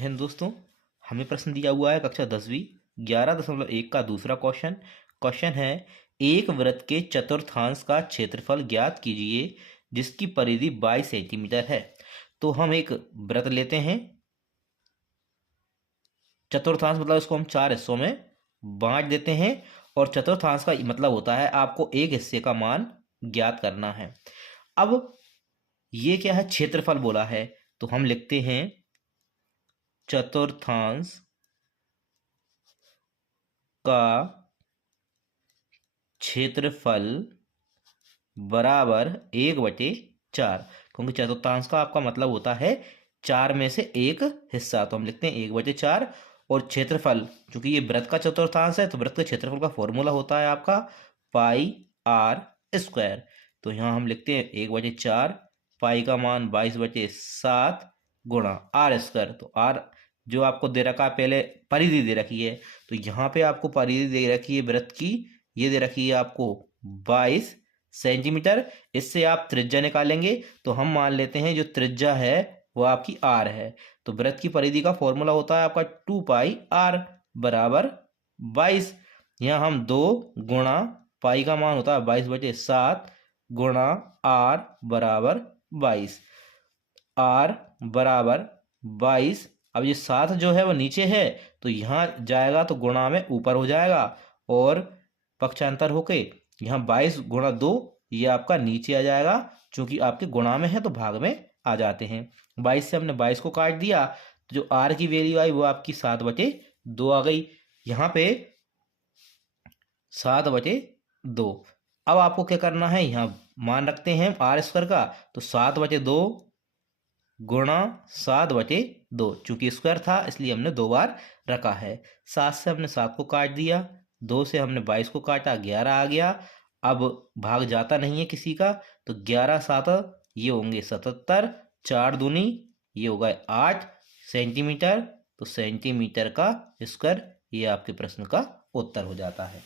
हैं दोस्तों। हमें प्रश्न दिया हुआ है कक्षा 10वीं 11.1 का दूसरा क्वेश्चन। क्वेश्चन है, एक वृत्त के चतुर्थांश का क्षेत्रफल ज्ञात कीजिए जिसकी परिधि 22 सेंटीमीटर है। तो हम एक वृत्त लेते हैं, चतुर्थांश मतलब इसको हम 4 हिस्सों में बांट देते हैं और चतुर्थांश का मतलब होता है आपको एक हिस्से का मान ज्ञात करना है। अब ये क्या है, क्षेत्रफल बोला है, तो हम लिखते हैं चतुर्थांश का क्षेत्रफल बराबर 1/4, क्योंकि चतुर्थांश का आपका मतलब होता है 4 में से एक हिस्सा, तो हम लिखते हैं 1/4। और क्षेत्रफल, क्योंकि ये वृत्त का चतुर्थांश है तो वृत्त के क्षेत्रफल का फॉर्मूला होता है आपका πr²। तो यहाँ हम लिखते हैं 1/4, पाई का मान 22/7 गुणा r²। तो r जो आपको दे रखा है, पहले परिधि दे रखी है, तो यहाँ पे आपको परिधि दे रखी है वृत्त की, ये दे रखी है आपको 22 सेंटीमीटर। इससे आप त्रिज्या निकालेंगे तो हम मान लेते हैं जो त्रिज्या है वो आपकी r है। तो वृत्त की परिधि का फॉर्मूला होता है आपका 2πr बराबर 22। यहाँ हम 2 गुणा पाई का मान होता है 22/7 गुणा r बराबर 22, r बराबर 22। अब ये 7 जो है वो नीचे है तो यहाँ जाएगा तो गुणा में ऊपर हो जाएगा और पक्षांतर होके यहाँ 22 गुणा 2 ये आपका नीचे आ जाएगा, क्योंकि आपके गुणा में है तो भाग में आ जाते हैं। 22 से हमने 22 को काट दिया तो जो r की वैल्यू आई वो आपकी 7/2 आ गई। यहाँ पे 7/2। अब आपको क्या करना है, यहाँ मान रखते हैं r² का, तो 7/2 गुणा 7/2, चूंकि स्क्वायर था इसलिए हमने 2 बार रखा है। 7 से हमने 7 को काट दिया, 2 से हमने 22 को काटा, 11 आ गया। अब भाग जाता नहीं है किसी का, तो 11 7 ये होंगे 77, 4 दूनी ये होगा 8 सेंटीमीटर। तो सेंटीमीटर का स्क्वायर ये आपके प्रश्न का उत्तर हो जाता है।